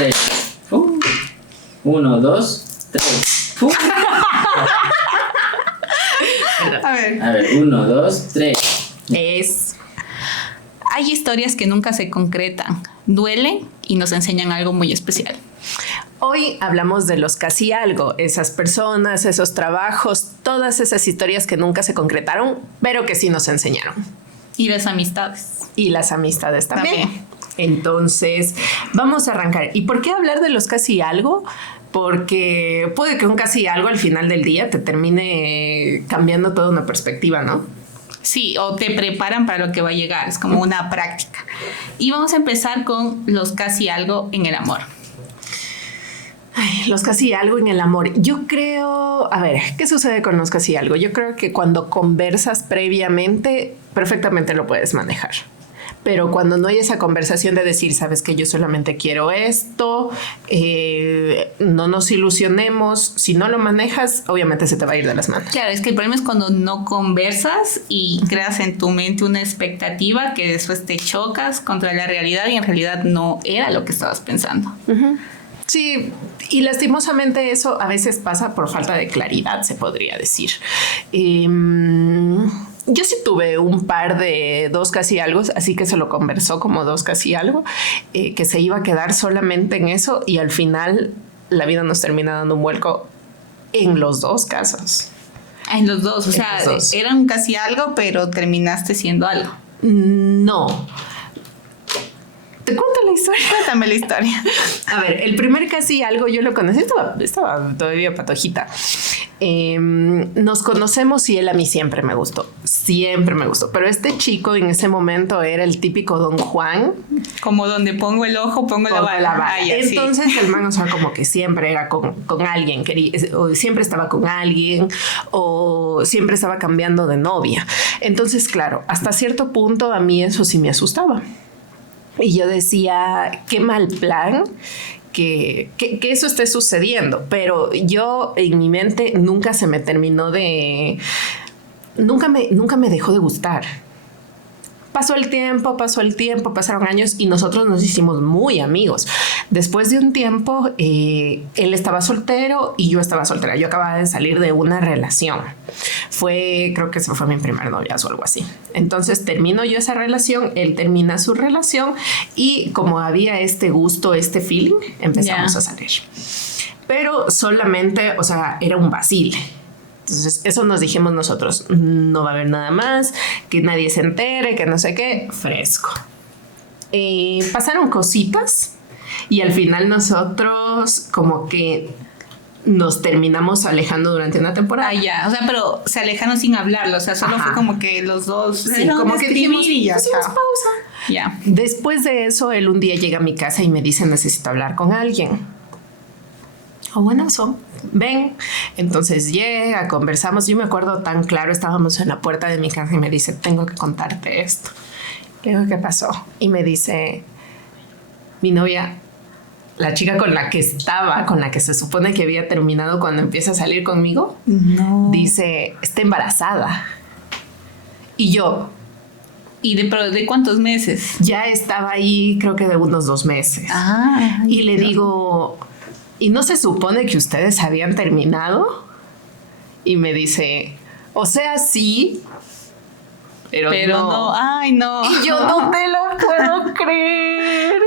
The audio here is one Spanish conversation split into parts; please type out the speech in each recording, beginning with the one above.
3. 1, 2, 3. A ver. A ver, 1, 2, 3. Hay historias que nunca se concretan, duelen y nos enseñan algo muy especial. Hoy hablamos de los casi algo, esas personas, esos trabajos, todas esas historias que nunca se concretaron, pero que sí nos enseñaron. Y las amistades. Y las amistades también. Entonces, vamos a arrancar. ¿Y por qué hablar de los casi algo? Porque puede que un casi algo al final del día te termine cambiando toda una perspectiva, ¿no? Sí, o te preparan para lo que va a llegar, es como una práctica. Y vamos a empezar con los casi algo en el amor. Ay, los casi algo en el amor. Yo creo, a ver, ¿qué sucede con los casi algo? Yo creo que cuando conversas previamente, perfectamente lo puedes manejar. Pero cuando no hay esa conversación de decir, sabes que yo solamente quiero esto, no nos ilusionemos, si no lo manejas, obviamente se te va a ir de las manos. Claro, es que el problema es cuando no conversas y creas en tu mente una expectativa que después te chocas contra la realidad y en realidad no era lo que estabas pensando. Uh-huh. Sí, y lastimosamente eso a veces pasa por falta de claridad, se podría decir. Yo sí tuve un par de dos casi algo, así que se lo conversó como dos casi algo, que se iba a quedar solamente en eso y al final la vida nos termina dando un vuelco en los dos casos. En los dos, o sea, eran casi algo, pero terminaste siendo algo. No. ¿Te cuento la historia? Cuéntame la historia. A ver, el primer casi algo yo lo conocí, estaba todavía patojita. Nos conocemos y él a mí siempre me gustó, pero este chico en ese momento era el típico Don Juan. Como donde pongo el ojo, pongo la bala. Entonces el man, o sea, como que siempre era con alguien, o siempre estaba con alguien, o siempre estaba cambiando de novia. Entonces, claro, hasta cierto punto a mí eso sí me asustaba. Y yo decía, qué mal plan que eso esté sucediendo. Pero yo en mi mente nunca se me terminó de... Nunca me dejó de gustar. Pasó el tiempo, pasaron años y nosotros nos hicimos muy amigos. Después de un tiempo, él estaba soltero y yo estaba soltera. Yo acababa de salir de una relación. Creo que ese fue mi primer noviazgo o algo así. Entonces termino yo esa relación, él termina su relación y como había este gusto, este feeling, empezamos a salir. Pero solamente, o sea, era un vacile. Entonces, eso nos dijimos nosotros, no va a haber nada más, que nadie se entere, que no sé qué, fresco. Pasaron cositas y al final nosotros como que nos terminamos alejando durante una temporada. Ya, o sea, pero se alejaron sin hablarlo, o sea, solo fue como que los dos... Sí, como que dijimos pausa. Ya. Después de eso, él un día llega a mi casa y me dice, necesito hablar con alguien. Ven. Entonces llega, conversamos. Yo me acuerdo tan claro, estábamos en la puerta de mi casa y me dice, tengo que contarte esto. Le digo, ¿qué pasó? Y me dice, mi novia, la chica con la que se supone que había terminado cuando empieza a salir conmigo, dice, está embarazada. Y yo... ¿Y de cuántos meses? Ya estaba ahí, creo que de unos 2 meses. Y le digo... ¿Y no se supone que ustedes habían terminado? Y me dice, o sea, sí, pero no. Ay, no. Y yo no te lo puedo creer.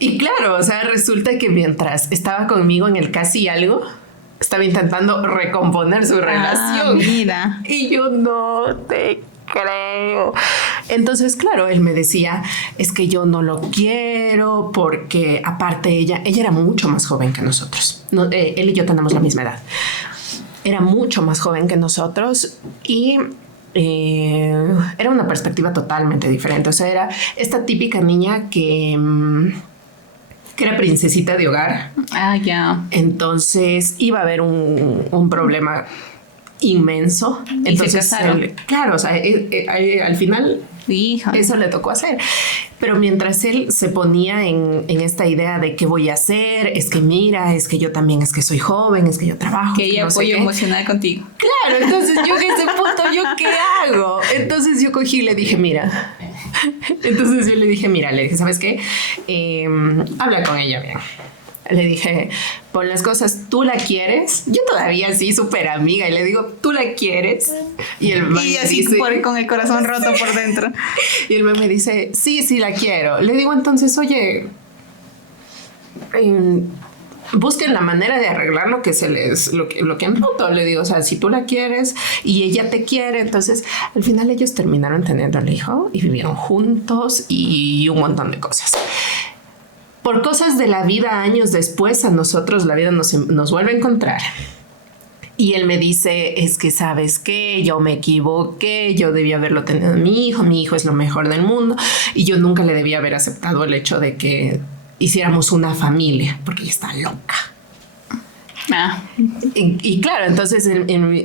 Y claro, o sea, resulta que mientras estaba conmigo en el casi algo, estaba intentando recomponer su relación. Mira. Y yo no te creo. Entonces, claro, él me decía, es que yo no lo quiero porque aparte ella era mucho más joven que nosotros. Él y yo tenemos la misma edad. Era mucho más joven que nosotros y era una perspectiva totalmente diferente. O sea, era esta típica niña que era princesita de hogar. Ya. Entonces iba a haber un problema inmenso. Entonces, se casaron. Claro, o sea, al final eso le tocó hacer. Pero mientras él se ponía en esta idea de qué voy a hacer, es que mira, es que yo también, es que soy joven, es que yo trabajo. Que ella apoyo emocional contigo. Claro, entonces yo en ese punto, ¿yo qué hago? Entonces yo cogí y le dije, mira, Entonces yo le dije, mira, le dije, ¿sabes qué? Habla con ella bien. Le dije, pon las cosas, ¿tú la quieres? Yo todavía sí, súper amiga, y le digo, ¿tú la quieres? Y el man Y así dice, con el corazón roto por dentro. y el man me dice, sí, sí la quiero. Le digo, entonces, oye, busquen la manera de arreglar lo que lo que han roto. Le digo, o sea, si tú la quieres y ella te quiere, entonces al final ellos terminaron teniendo al hijo y vivieron juntos y un montón de cosas. Por cosas de la vida, años después, a nosotros la vida nos vuelve a encontrar. Y él me dice, es que sabes qué, yo me equivoqué, yo debía haberlo tenido a mi hijo es lo mejor del mundo. Y yo nunca le debía haber aceptado el hecho de que hiciéramos una familia, porque ella está loca. Ah. Y claro, entonces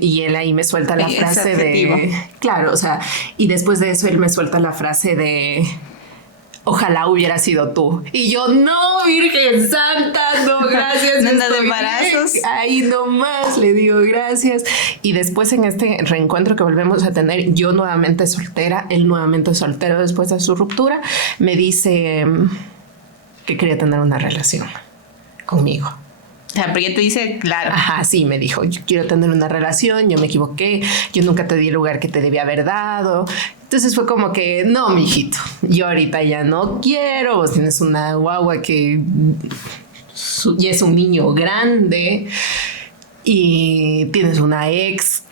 y él ahí me suelta la frase de... Claro, o sea, y después de eso él me suelta la frase de... Ojalá hubiera sido tú. Y yo, no, Virgen Santa, no, gracias. Nada de embarazos. Ahí nomás le digo gracias. Y después en este reencuentro que volvemos a tener, yo nuevamente soltera, él nuevamente soltero después de su ruptura, me dice que quería tener una relación conmigo. O sea, pero ya te dice, claro. Ajá, sí, me dijo, yo quiero tener una relación, yo me equivoqué, yo nunca te di el lugar que te debía haber dado. Entonces fue como que, no, mijito, yo ahorita ya no quiero, vos tienes una guagua que ya es un niño grande y tienes una ex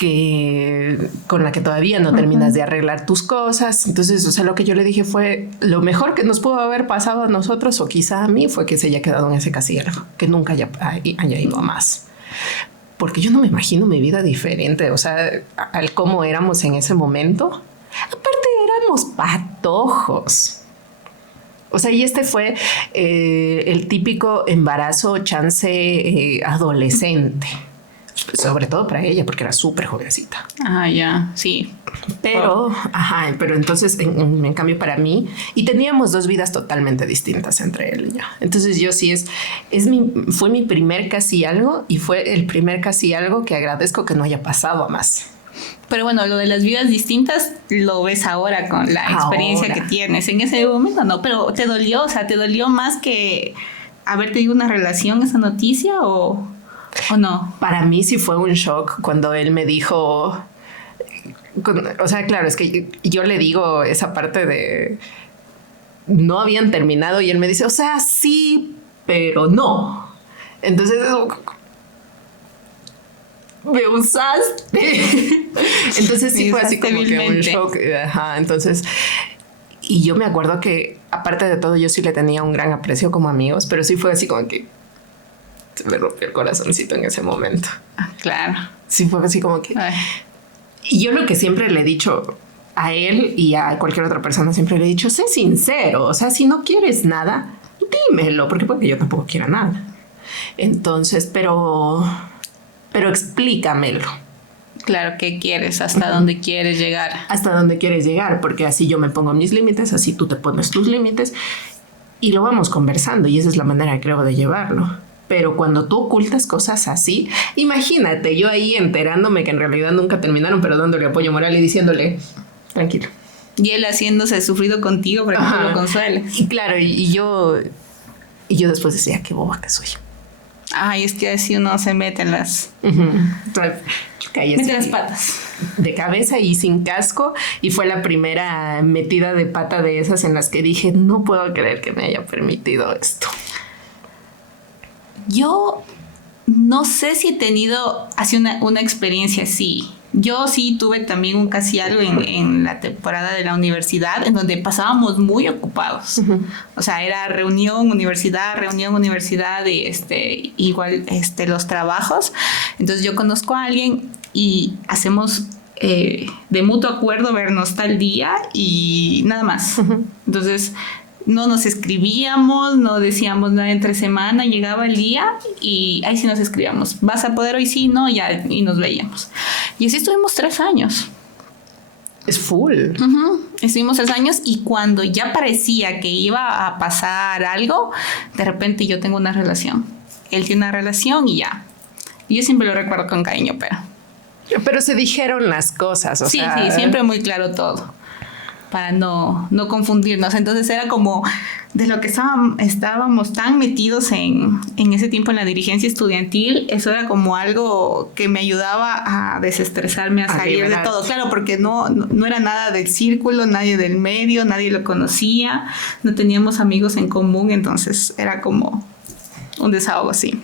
con la que todavía no terminas de arreglar tus cosas. Entonces, o sea, lo que yo le dije fue, lo mejor que nos pudo haber pasado a nosotros o quizá a mí fue que se haya quedado en ese casillero, que nunca haya ido a más. Porque yo no me imagino mi vida diferente, o sea, al cómo éramos en ese momento. Aparte éramos patojos. O sea, y este fue el típico embarazo chance adolescente. Sobre todo para ella, porque era súper jovencita. Ah, ya, sí. Pero entonces, en cambio para mí, y teníamos dos vidas totalmente distintas entre él y yo. Entonces yo sí fue mi primer casi algo y fue el primer casi algo que agradezco que no haya pasado a más. Pero bueno, lo de las vidas distintas lo ves ahora con la experiencia que tienes. En ese momento no, pero te dolió, o sea, te dolió más que haber tenido una relación esa noticia o no. Para mí sí fue un shock cuando él me dijo, o sea, claro, es que yo le digo esa parte de no habían terminado y él me dice, o sea, sí, pero no. Entonces me usaste. Entonces sí fue así como que un shock. Ajá, entonces, y yo me acuerdo que aparte de todo yo sí le tenía un gran aprecio como amigos, pero sí fue así como que se me rompió el corazoncito en ese momento. Ah, claro. Sí fue así como que... Ay. Y yo lo que siempre le he dicho a él y a cualquier otra persona, siempre le he dicho, sé sincero, o sea, si no quieres nada, dímelo, porque yo tampoco quiero nada. Entonces, pero explícamelo. Claro, ¿qué quieres? ¿Hasta dónde quieres llegar? Hasta dónde quieres llegar, porque así yo me pongo mis límites, así tú te pones tus límites y lo vamos conversando y esa es la manera, creo, de llevarlo. Pero cuando tú ocultas cosas así, imagínate, yo ahí enterándome que en realidad nunca terminaron, pero dándole apoyo moral y diciéndole, tranquilo. Y él haciéndose sufrido contigo para que tú lo consueles. Y claro, y yo después decía, qué boba que soy. Ay, es que así uno se mete en las... Mete las patas. De cabeza y sin casco. Y fue la primera metida de pata de esas en las que dije, no puedo creer que me haya permitido esto. Yo no sé si he tenido así una experiencia así. Yo sí tuve también un casi algo en la temporada de la universidad en donde pasábamos muy ocupados. Uh-huh. O sea, era reunión, universidad y igual los trabajos. Entonces yo conozco a alguien y hacemos de mutuo acuerdo vernos tal día y nada más. Uh-huh. Entonces no nos escribíamos, no decíamos nada entre semana, llegaba el día y ahí sí nos escribíamos. ¿Vas a poder hoy? Sí, no, ya, y nos veíamos. Y así estuvimos 3 años. Es full. Uh-huh. Estuvimos 3 años y cuando ya parecía que iba a pasar algo, de repente yo tengo una relación. Él tiene una relación y ya. Y yo siempre lo recuerdo con cariño, pero... Pero se dijeron las cosas, o sea... Sí, siempre muy claro todo. para no confundirnos. Entonces era como de lo que estábamos tan metidos en ese tiempo en la dirigencia estudiantil, eso era como algo que me ayudaba a desestresarme, a salir de todo. Claro, porque no era nada del círculo, nadie del medio, nadie lo conocía, no teníamos amigos en común, entonces era como un desahogo así.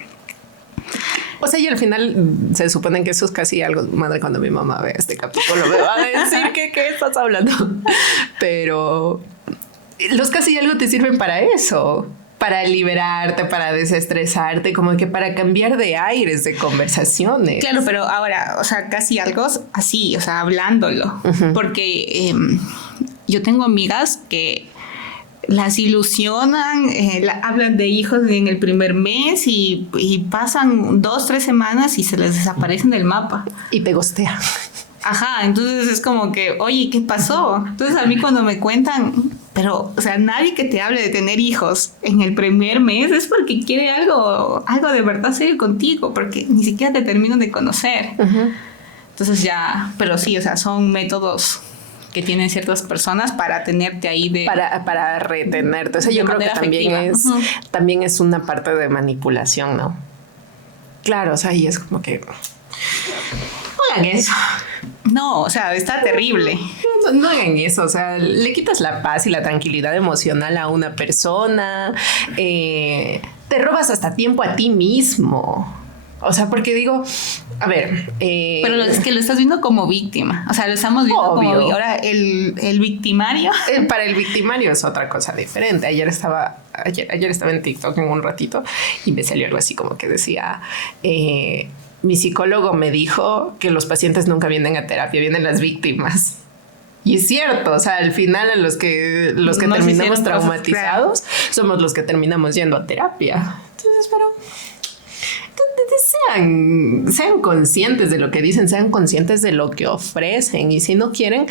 O sea, y al final se supone que eso es casi algo. Madre, cuando mi mamá vea este capítulo me va a decir que qué estás hablando. Pero los casi algo te sirven para eso, para liberarte, para desestresarte, como que para cambiar de aires, de conversaciones. Claro, pero ahora, o sea, casi algo así, o sea, hablándolo. Uh-huh. Porque yo tengo amigas que las ilusionan, hablan de hijos en el primer mes y pasan 2-3 semanas y se les desaparecen del mapa. Y te gostea. Ajá, entonces es como que, oye, ¿qué pasó? Entonces a mí cuando me cuentan, pero, o sea, nadie que te hable de tener hijos en el primer mes es porque quiere algo de verdad serio contigo, porque ni siquiera te terminan de conocer. Uh-huh. Entonces ya, pero sí, o sea, son métodos que tienen ciertas personas para tenerte ahí para retenerte. O sea, yo creo que también es una parte de manipulación, ¿no? Claro, o sea, y es como que no hagan eso. No, o sea, está terrible. No hagan eso, o sea, le quitas la paz y la tranquilidad emocional a una persona, te robas hasta tiempo a ti mismo. O sea, porque digo, a ver... Pero es que lo estás viendo como víctima. O sea, lo estamos viendo como... Ahora, el victimario... Para el victimario es otra cosa diferente. Ayer estaba en TikTok en un ratito y me salió algo así como que decía... mi psicólogo me dijo que los pacientes nunca vienen a terapia, vienen las víctimas. Y es cierto, o sea, al final a los que terminamos traumatizados somos los que terminamos yendo a terapia. Entonces, pero... Sean conscientes de lo que dicen, sean conscientes de lo que ofrecen, y si no quieren,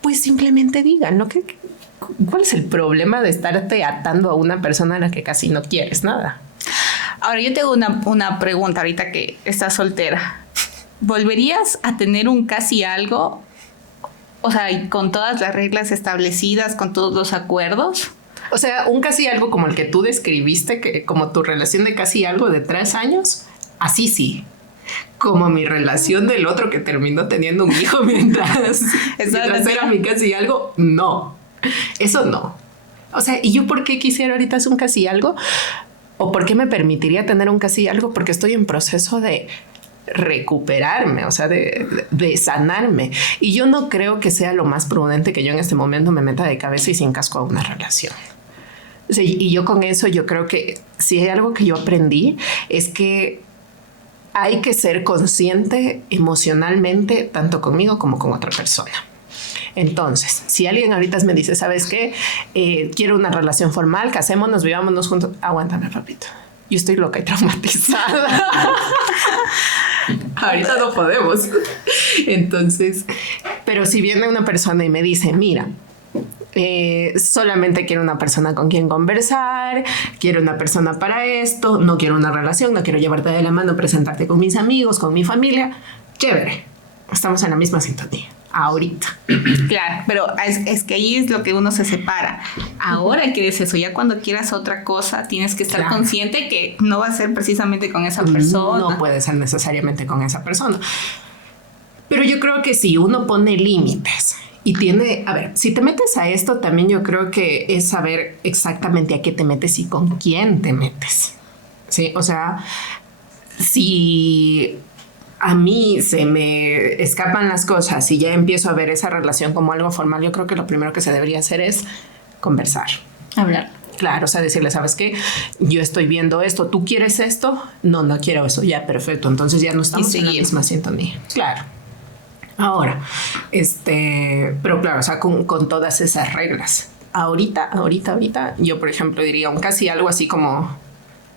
pues simplemente digan, ¿no? ¿Cuál es el problema de estarte atando a una persona a la que casi no quieres nada? Ahora yo tengo una pregunta ahorita que estás soltera. ¿Volverías a tener un casi algo? O sea, con todas las reglas establecidas, con todos los acuerdos. O sea, un casi algo como el que tú describiste, que como tu relación de casi algo de 3 años, así sí. Como mi relación del otro que terminó teniendo un hijo mientras era mi casi algo, no. Eso no. O sea, ¿y yo por qué quisiera ahorita hacer un casi algo? ¿O por qué me permitiría tener un casi algo? Porque estoy en proceso de recuperarme, o sea, de sanarme. Y yo no creo que sea lo más prudente que yo en este momento me meta de cabeza y sin casco a una relación. Sí, y yo con eso, yo creo que si hay algo que yo aprendí es que hay que ser consciente emocionalmente, tanto conmigo como con otra persona. Entonces, si alguien ahorita me dice, ¿sabes qué? Quiero una relación formal, casémonos, vivámonos juntos. Aguántame, papito. Yo estoy loca y traumatizada. Ahorita no podemos. Entonces, pero si viene una persona y me dice, mira, solamente quiero una persona con quien conversar, quiero una persona para esto, no quiero una relación, no quiero llevarte de la mano, presentarte con mis amigos, con mi familia, chévere, estamos en la misma sintonía ahorita. Claro, pero es que ahí es lo que uno se separa. Ahora quieres eso, ya cuando quieras otra cosa tienes que estar consciente que no va a ser precisamente con esa persona. No puede ser necesariamente con esa persona, pero yo creo que si uno pone límites y a ver, si te metes a esto, también yo creo que es saber exactamente a qué te metes y con quién te metes. Sí, o sea, si a mí se me escapan las cosas y ya empiezo a ver esa relación como algo formal, yo creo que lo primero que se debería hacer es conversar. Hablar. Claro, o sea, decirle, ¿sabes qué? Yo estoy viendo esto, ¿tú quieres esto? No quiero eso, ya, perfecto. Entonces ya no estamos en la misma sintonía. Claro. Ahora, pero claro, o sea, con todas esas reglas. Ahorita, yo, por ejemplo, diría un casi algo así como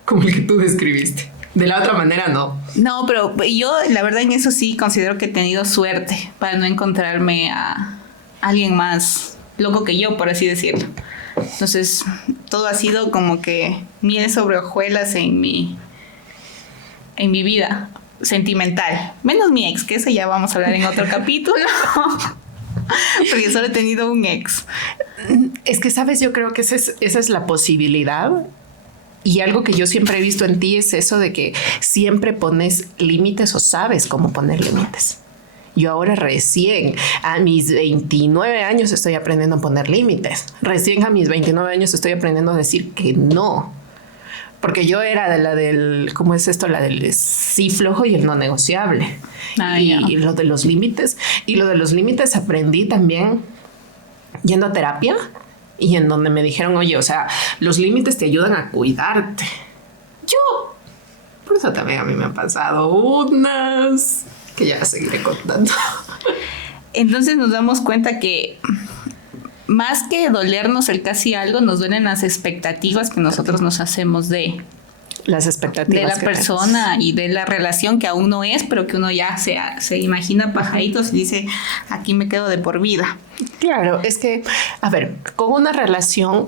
el que tú describiste. De la otra manera, no. No, pero yo, la verdad, en eso sí considero que he tenido suerte para no encontrarme a alguien más loco que yo, por así decirlo. Entonces, todo ha sido como que miel sobre hojuelas en mi vida sentimental. Menos mi ex, que ese ya vamos a hablar en otro capítulo. Porque solo he tenido un ex. Es que, ¿sabes? Yo creo que esa es la posibilidad. Y algo que yo siempre he visto en ti es eso de que siempre pones límites o sabes cómo poner límites. Yo ahora recién a mis 29 años estoy aprendiendo a poner límites. Recién a mis 29 años estoy aprendiendo a decir que no. Porque yo era de la del, ¿cómo es esto? La del sí flojo y el no negociable. Y lo de los límites. Y lo de los límites aprendí también yendo a terapia y en donde me dijeron, oye, o sea, los límites te ayudan a cuidarte. Por eso también a mí me han pasado unas que ya seguiré contando. Entonces nos damos cuenta que más que dolernos el casi algo, nos duelen las expectativas que nosotros nos hacemos de las expectativas de la persona y de la relación que aún no es, pero que uno ya se imagina pajaritos y dice, aquí me quedo de por vida. Claro, es que, a ver, con una relación,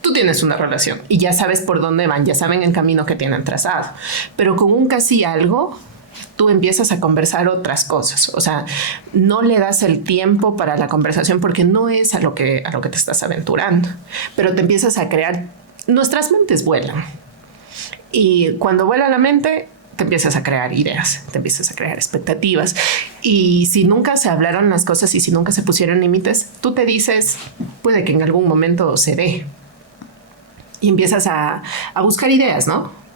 tú tienes una relación y ya sabes por dónde van, ya saben el camino que tienen trazado, pero con un casi algo, tú empiezas a conversar otras cosas. O sea, no le das el tiempo para la conversación porque no es a lo que te estás aventurando, pero te empiezas a crear. Nuestras mentes vuelan y cuando vuela la mente te empiezas a crear ideas, te empiezas a crear expectativas y si nunca se hablaron las cosas y si nunca se pusieron límites, tú te dices, puede que en algún momento se dé y empiezas a buscar ideas, ¿no?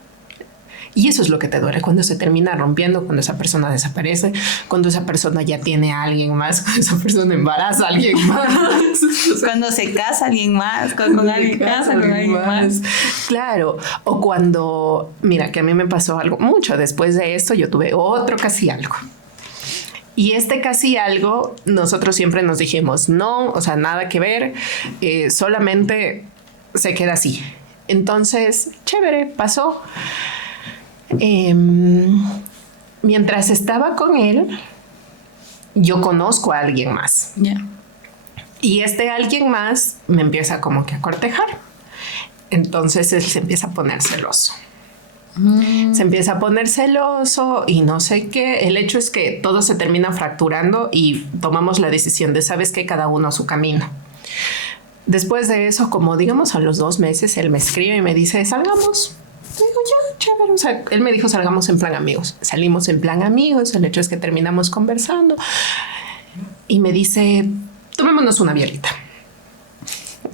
Y eso es lo que te duele cuando se termina rompiendo, cuando esa persona desaparece, cuando esa persona ya tiene a alguien más, cuando esa persona embaraza a alguien más. Cuando se casa alguien más, con alguien casa con alguien más. Claro, o cuando, mira, que a mí me pasó algo mucho después de esto, yo tuve otro casi algo. Y este casi algo, nosotros siempre nos dijimos, no, o sea, nada que ver, solamente se queda así. Entonces, chévere, pasó. Mientras estaba con él, yo conozco a alguien más. Yeah. Y este alguien más me empieza como que a cortejar. Entonces él se empieza a poner celoso. Se empieza a poner celoso y no sé qué. El hecho es que todo se termina fracturando y tomamos la decisión de, ¿sabes qué? Cada uno a su camino. Después de eso, como digamos a los 2 meses, él me escribe y me dice, salgamos. Digo, ya, chévere. O sea, él me dijo, salgamos en plan amigos. Salimos en plan amigos. El hecho es que terminamos conversando. Y me dice, tomémonos una bielita.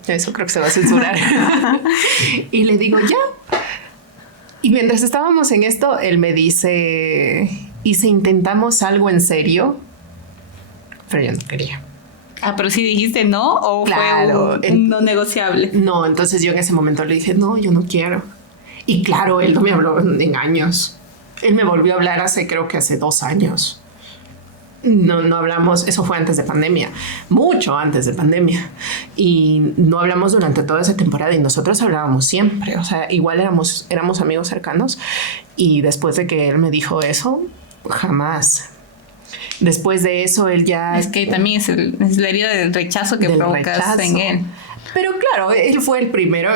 Eso creo que se va a censurar. Y le digo, ya. Y mientras estábamos en esto, él me dice, ¿y si intentamos algo en serio? Pero yo no quería. Ah, pero sí dijiste no o claro, fue un no negociable. No, entonces yo en ese momento le dije, no, yo no quiero. Y claro, él no me habló en años. Él me volvió a hablar creo que hace 2 años. No hablamos, eso fue antes de pandemia, mucho antes de pandemia. Y no hablamos durante toda esa temporada y nosotros hablábamos siempre. O sea, igual éramos amigos cercanos. Y después de que él me dijo eso, jamás. Después de eso, él ya... Es que también es la herida del rechazo que provocas en él. Pero claro, él fue el primero...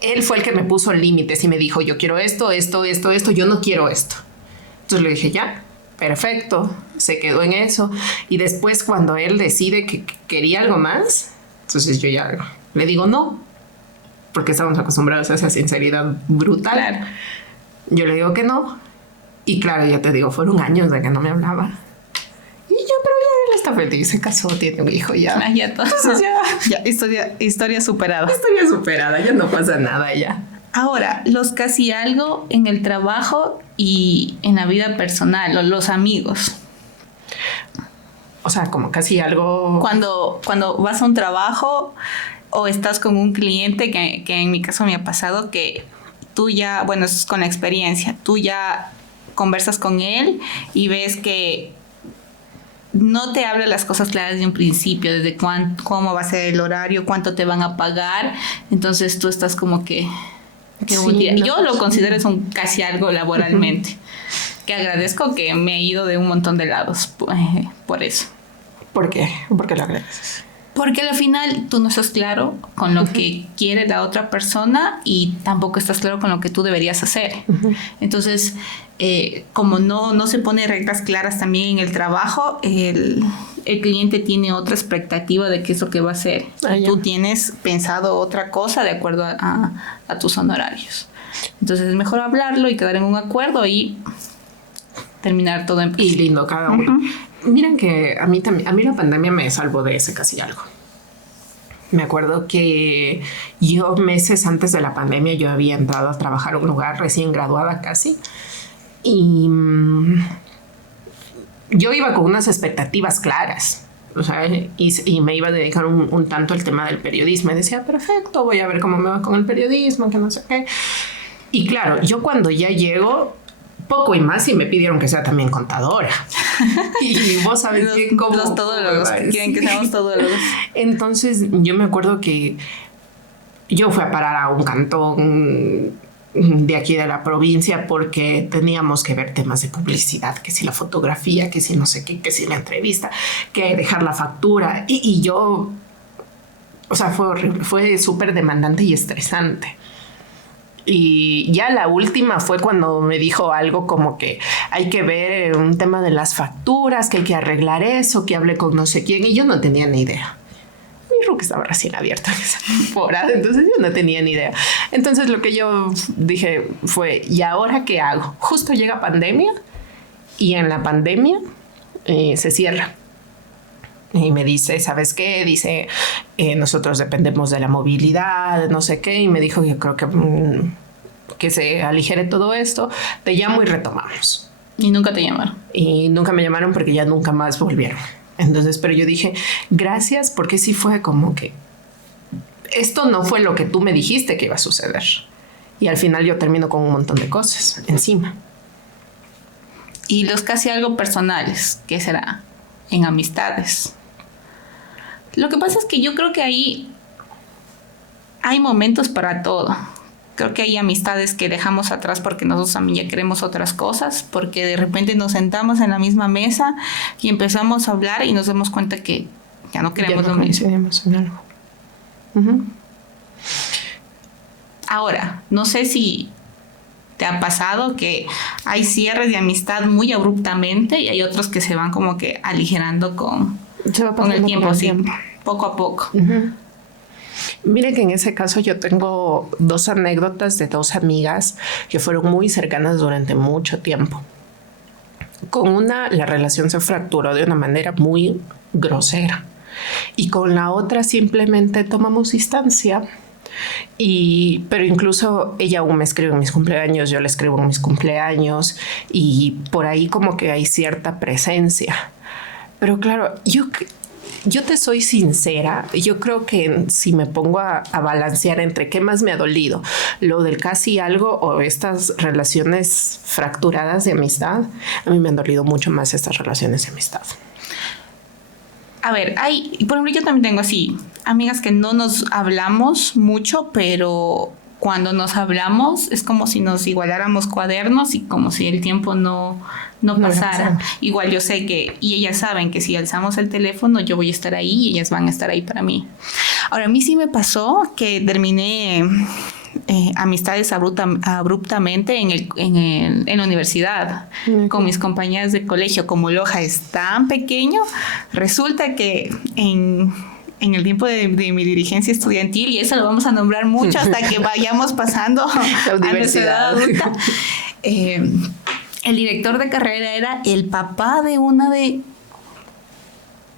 Él fue el que me puso límites y me dijo, yo quiero esto, yo no quiero esto. Entonces le dije, ya, perfecto, se quedó en eso. Y después cuando él decide que quería algo más, entonces yo ya le digo no, porque estamos acostumbrados a esa sinceridad brutal. Claro. Yo le digo que no. Y claro, ya te digo, fueron años de que no me hablaba. Y yo, pero ya él está feliz, se casó, tiene un hijo ya. Ah, ya todo. Entonces ya, historia superada. Historia superada, ya no pasa nada ya. Ahora, los casi algo en el trabajo y en la vida personal, o los amigos. O sea, como casi algo... Cuando vas a un trabajo o estás con un cliente, que en mi caso me ha pasado, que tú ya, bueno, eso es con la experiencia, tú ya conversas con él y ves que no te habla las cosas claras de un principio, desde cómo va a ser el horario, cuánto te van a pagar. Entonces tú estás como que un día. Yo lo considero es un casi algo laboralmente. Que agradezco que me he ido de un montón de lados por eso. ¿Por qué? ¿Por qué lo agradeces? Porque al final tú no estás claro con lo que quiere la otra persona y tampoco estás claro con lo que tú deberías hacer. Entonces, como no se pone reglas claras también en el trabajo, el el cliente tiene otra expectativa de qué es lo que va a hacer. Tú tienes pensado otra cosa de acuerdo a tus honorarios. Entonces es mejor hablarlo y quedar en un acuerdo y terminar todo en paz. Y lindo cada uno. Miren que a mí la pandemia me salvó de ese casi algo. Me acuerdo que yo meses antes de la pandemia yo había entrado a trabajar en un lugar recién graduada casi y yo iba con unas expectativas claras. O sea, y me iba a dedicar un tanto al tema del periodismo. Y decía, perfecto, voy a ver cómo me va con el periodismo, que no sé qué. Y claro, yo cuando ya llego, poco y más, y me pidieron que sea también contadora. Y vos sabés bien cómo... Los todólogos, quieren que seamos todólogos. Entonces, yo me acuerdo que yo fui a parar a un cantón de aquí de la provincia porque teníamos que ver temas de publicidad, que si la fotografía, que si no sé qué, que si la entrevista, que dejar la factura. Y yo... O sea, fue horrible, fue súper demandante y estresante. Y ya la última fue cuando me dijo algo como que hay que ver un tema de las facturas, que hay que arreglar eso, que hable con no sé quién. Y yo no tenía ni idea. Mi RUC estaba recién abierto en esa temporada, entonces yo no tenía ni idea. Entonces lo que yo dije fue, ¿y ahora qué hago? Justo llega pandemia y en la pandemia se cierra. Y me dice, ¿sabes qué? Dice, nosotros dependemos de la movilidad, no sé qué. Y me dijo, yo creo que se aligere todo esto. Te llamo y retomamos. Y nunca te llamaron. Y nunca me llamaron porque ya nunca más volvieron. Entonces, pero yo dije, gracias, porque sí fue como que esto no fue lo que tú me dijiste que iba a suceder. Y al final yo termino con un montón de cosas encima. Y los casi algo personales, ¿qué será? En amistades. Lo que pasa es que yo creo que ahí hay momentos para todo. Creo que hay amistades que dejamos atrás porque nosotros también ya queremos otras cosas, porque de repente nos sentamos en la misma mesa y empezamos a hablar y nos damos cuenta que ya no queremos lo mismo. En algo. Uh-huh. Ahora, no sé si te ha pasado que hay cierres de amistad muy abruptamente y hay otros que se van como que aligerando con el tiempo, sí, poco a poco. Uh-huh. Mire que en ese caso yo tengo 2 anécdotas de 2 amigas que fueron muy cercanas durante mucho tiempo. Con una, la relación se fracturó de una manera muy grosera y con la otra simplemente tomamos distancia. Pero incluso ella aún me escribe en mis cumpleaños, yo le escribo en mis cumpleaños y por ahí como que hay cierta presencia. Pero claro, yo te soy sincera, yo creo que si me pongo a balancear entre qué más me ha dolido, lo del casi algo o estas relaciones fracturadas de amistad, a mí me han dolido mucho más estas relaciones de amistad. A ver, por ejemplo, yo también tengo así amigas que no nos hablamos mucho, pero cuando nos hablamos es como si nos igualáramos cuadernos y como si el tiempo no pasara. Igual yo sé que, y ellas saben que si alzamos el teléfono yo voy a estar ahí y ellas van a estar ahí para mí. Ahora, a mí sí me pasó que terminé amistades abruptamente en la universidad, con mis compañeras de colegio. Como Loja es tan pequeño, resulta que en el tiempo de mi dirigencia estudiantil, y eso lo vamos a nombrar mucho hasta que vayamos pasando a nuestra edad adulta, el director de carrera era el papá de una de...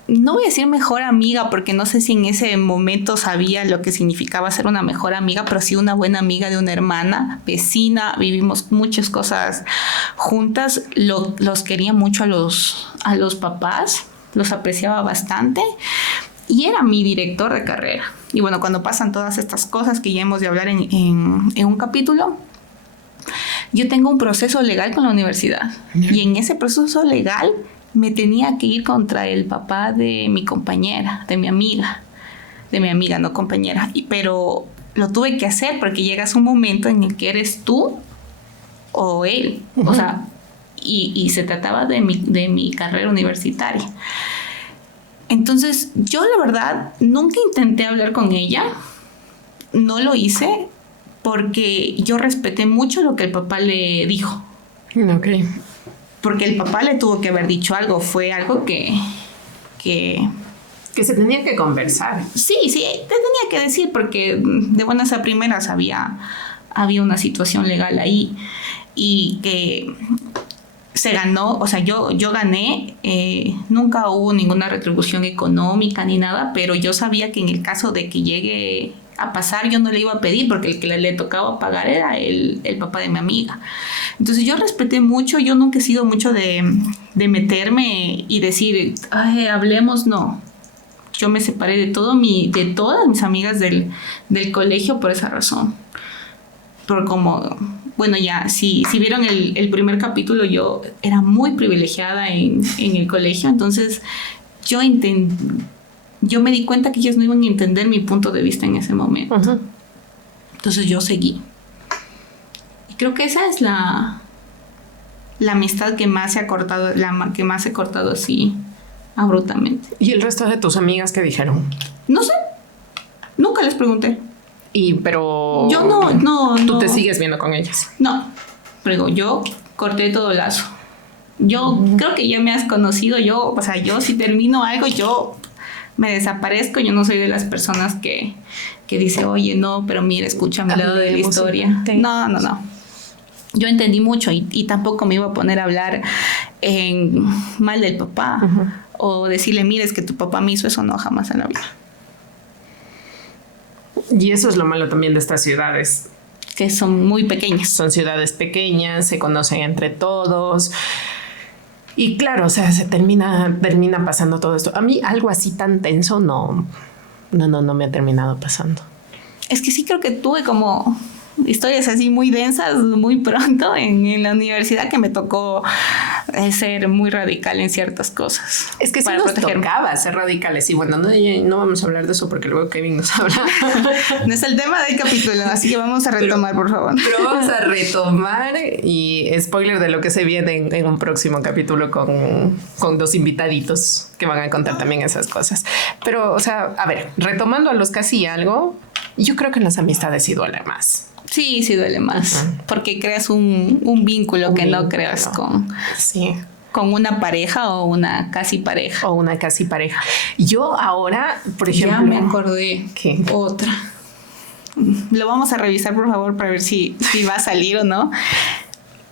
No voy a decir mejor amiga, porque no sé si en ese momento sabía lo que significaba ser una mejor amiga, pero sí una buena amiga de una hermana, vecina, vivimos muchas cosas juntas. Los quería mucho a los papás, los apreciaba bastante y era mi director de carrera. Y bueno, cuando pasan todas estas cosas que ya hemos de hablar en un capítulo, yo tengo un proceso legal con la universidad. Y en ese proceso legal me tenía que ir contra el papá de mi compañera, de mi amiga, no compañera. Pero lo tuve que hacer porque llegas un momento en el que eres tú o él. Uh-huh. O sea, y se trataba de mi carrera universitaria. Entonces, yo la verdad nunca intenté hablar con ella. No lo hice porque yo respeté mucho lo que el papá le dijo. Ok. Porque el papá le tuvo que haber dicho algo. Fue algo que Que se tenía que conversar. Sí, te tenía que decir porque de buenas a primeras había una situación legal ahí y que se ganó, o sea, yo gané, nunca hubo ninguna retribución económica ni nada, pero yo sabía que en el caso de que llegue a pasar yo no le iba a pedir porque el que le tocaba pagar era el papá de mi amiga. Entonces yo respeté mucho, yo nunca he sido mucho de meterme y decir, ay, hablemos, no. Yo me separé de todas mis amigas del colegio por esa razón. Por como, bueno, ya, si vieron el primer capítulo, yo era muy privilegiada en el colegio, entonces yo me di cuenta que ellos no iban a entender mi punto de vista en ese momento. Uh-huh. Entonces yo seguí. Y creo que esa es la amistad que más se ha cortado, que más he cortado así abruptamente. ¿Y el resto de tus amigas qué dijeron? No sé. Nunca les pregunté. Pero yo no. ¿Tú te sigues viendo con ellas? No. Pero yo corté todo lazo. Yo creo que ya me has conocido. Yo si termino algo, yo me desaparezco. Yo no soy de las personas que dice, oye, no, pero mira, escucha mi lado de la historia. No. Yo entendí mucho y tampoco me iba a poner a hablar mal del papá. Uh-huh. O decirle, mira, es que tu papá me hizo eso. No, jamás en la vida. Y eso es lo malo también de estas ciudades. Que son muy pequeñas. Son ciudades pequeñas, se conocen entre todos. Y claro, o sea, se termina pasando todo esto. A mí algo así tan tenso no me ha terminado pasando. Es que sí creo que tuve como historias así muy densas muy pronto en la universidad, que me tocó ser muy radical en ciertas cosas. Es que sí nos tocaba ser radicales. Y bueno, no vamos a hablar de eso porque luego Kevin nos habla. No es el tema del capítulo, así que vamos a retomar, por favor. Pero vamos a retomar, y spoiler de lo que se viene en un próximo capítulo con dos invitaditos que van a contar también esas cosas. Pero, o sea, a ver, retomando a los casi algo, yo creo que en las amistades sí duele más. Sí duele más, uh-huh. Porque creas un vínculo que no creas con una pareja o una casi pareja. Yo ahora, por ejemplo... Ya me acordé. ¿Qué? Otra. Lo vamos a revisar, por favor, para ver si va a salir o no.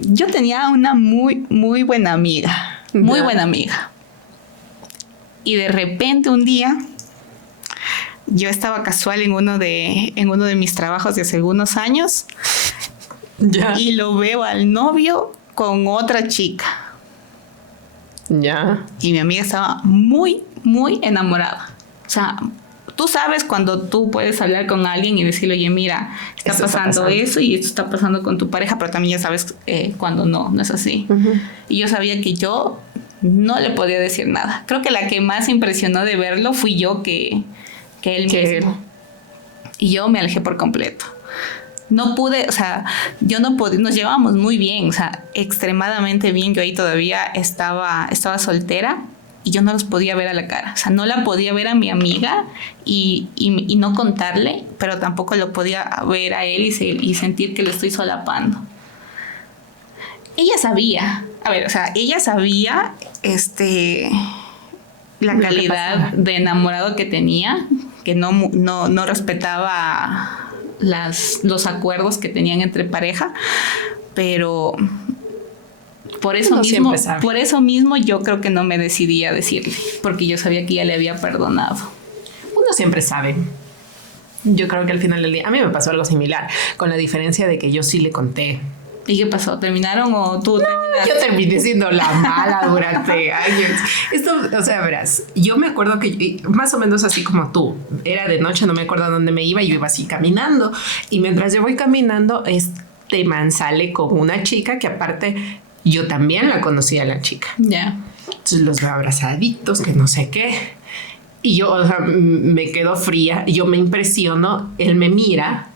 Yo tenía una muy, muy buena amiga. Muy buena amiga. Y de repente un día... Yo estaba casual en uno de mis trabajos de hace algunos años. Ya. Y lo veo al novio con otra chica. Ya. Y mi amiga estaba muy, muy enamorada. O sea, tú sabes cuando tú puedes hablar con alguien y decirle, oye, mira, está pasando eso y esto está pasando con tu pareja, pero también ya sabes cuando no es así. Uh-huh. Y yo sabía que yo no le podía decir nada. Creo que la que más impresionó de verlo fui yo que él mismo. Y yo me alejé por completo. No pude, o sea, yo no podía, nos llevábamos muy bien, o sea, extremadamente bien. Yo ahí todavía estaba soltera y yo no los podía ver a la cara. O sea, no la podía ver a mi amiga y no contarle, pero tampoco lo podía ver a él y sentir que lo estoy solapando. Ella sabía la calidad de enamorado que tenía, que no respetaba los acuerdos que tenían entre pareja, pero por eso mismo yo creo que no me decidí a decirle, porque yo sabía que ya le había perdonado. Uno siempre sabe. Yo creo que al final del día, a mí me pasó algo similar, con la diferencia de que yo sí le conté. ¿Y qué pasó? ¿Terminaron o tú terminaste? Yo terminé siendo la mala durante años. Esto, o sea, verás, yo me acuerdo que más o menos así como tú, era de noche, no me acuerdo a dónde me iba, yo iba así caminando. Y mientras yo voy caminando, este man sale con una chica que aparte yo también la conocía a la chica. Ya. Yeah. Entonces los veo abrazaditos, que no sé qué. Y yo, o sea, me quedo fría, yo me impresiono, él me mira.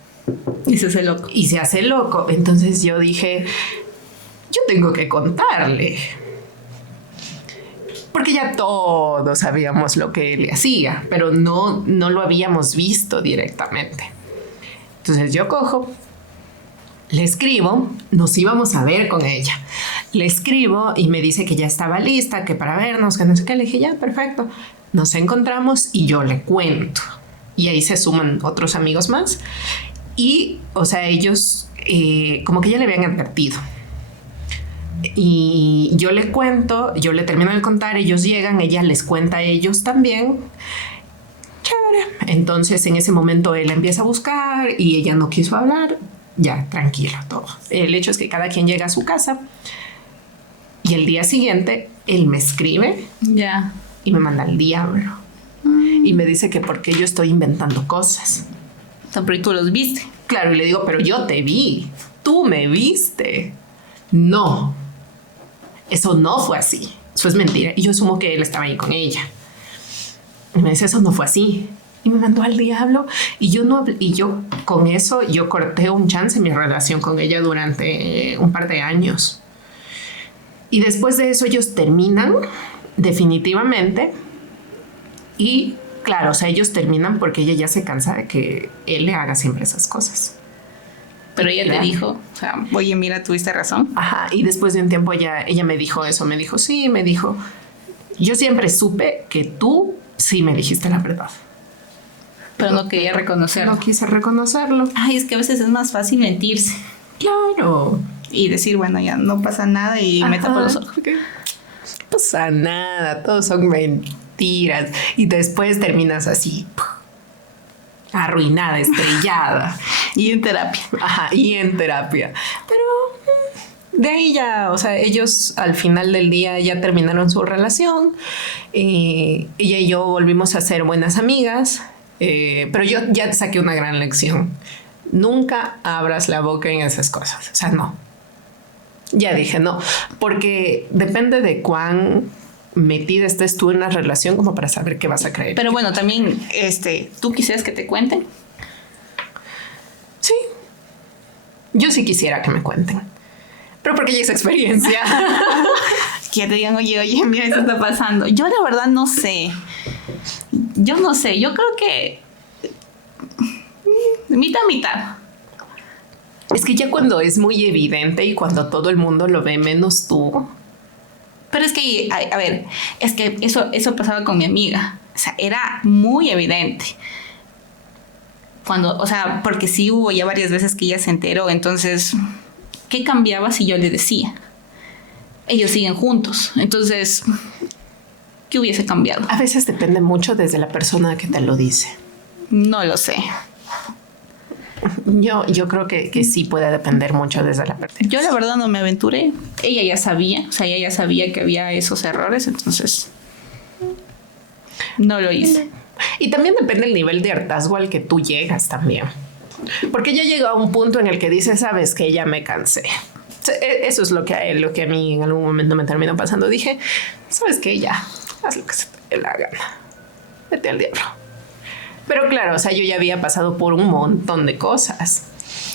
Y se hace loco. Entonces yo dije, yo tengo que contarle. Porque ya todos sabíamos lo que él hacía, pero no lo habíamos visto directamente. Entonces yo cojo, le escribo, nos íbamos a ver con ella. Le escribo y me dice que ya estaba lista, que para vernos, que no sé qué. Le dije, ya, perfecto. Nos encontramos y yo le cuento. Y ahí se suman otros amigos más. Y, o sea, ellos como que ya le habían advertido. Y yo le cuento, yo le termino de contar, ellos llegan, ella les cuenta a ellos también. Chévere. Entonces en ese momento él empieza a buscar y ella no quiso hablar. Ya, tranquilo, todo. El hecho es que cada quien llega a su casa y el día siguiente él me escribe Ya. y me manda al diablo. Y me dice que porque yo estoy inventando cosas. Pero ¿y tú los viste? Claro, y le digo, pero yo te vi, tú me viste. No, eso no fue así, eso es mentira. Y yo asumo que él estaba ahí con ella. Y me dice, eso no fue así. Y me mandó al diablo. Y yo no hablé, y yo con eso, yo corté un chance en mi relación con ella durante un par de años. Y después de eso ellos terminan definitivamente. Y claro, o sea, ellos terminan porque ella ya se cansa de que él le haga siempre esas cosas. Pero ella Claro. te dijo, o sea, oye, mira, tuviste razón. Ajá, y después de un tiempo ella me dijo eso, me dijo, sí, me dijo, yo siempre supe que tú sí me dijiste la verdad. Pero no quería reconocerlo. No quise reconocerlo. Ay, es que a veces es más fácil mentirse Claro. y decir, bueno, ya no pasa nada y me tapo los ojos. No pasa nada, todos son mentiras. Y después terminas así, arruinada, estrellada. Y en terapia. Ajá, y en terapia. Pero de ahí ya, o sea, ellos al final del día ya terminaron su relación. Ella y yo volvimos a ser buenas amigas. Pero yo ya saqué una gran lección. Nunca abras la boca en esas cosas. O sea, no. Ya dije no. Porque depende de cuán metida estés tú en la relación como para saber qué vas a creer. Pero bueno, también, ¿tú quisieras que te cuenten? Sí. Yo sí quisiera que me cuenten. Pero porque ya es experiencia. Que te digan, oye, mira, esto está pasando. Yo la verdad no sé. Yo no sé. Yo creo que mitad. Es que ya cuando es muy evidente y cuando todo el mundo lo ve menos tú. Pero es que, a ver, es que eso pasaba con mi amiga. O sea, era muy evidente. Cuando, o sea, porque sí hubo ya varias veces que ella se enteró. Entonces, ¿qué cambiaba si yo le decía? Ellos siguen juntos. Entonces, ¿qué hubiese cambiado? A veces depende mucho desde la persona que te lo dice. No lo sé. Yo creo que sí puede depender mucho desde la persona. Yo la verdad no me aventuré. Ella ya sabía, o sea, ella ya sabía que había esos errores, entonces no lo hice. Y también depende el nivel de hartazgo al que tú llegas también. Porque ya llega a un punto en el que dices, sabes que ya me cansé. Eso es lo que a mí en algún momento me terminó pasando. Dije, sabes que ya, haz lo que se te dé la gana. Vete al diablo. Pero claro, o sea, yo ya había pasado por un montón de cosas.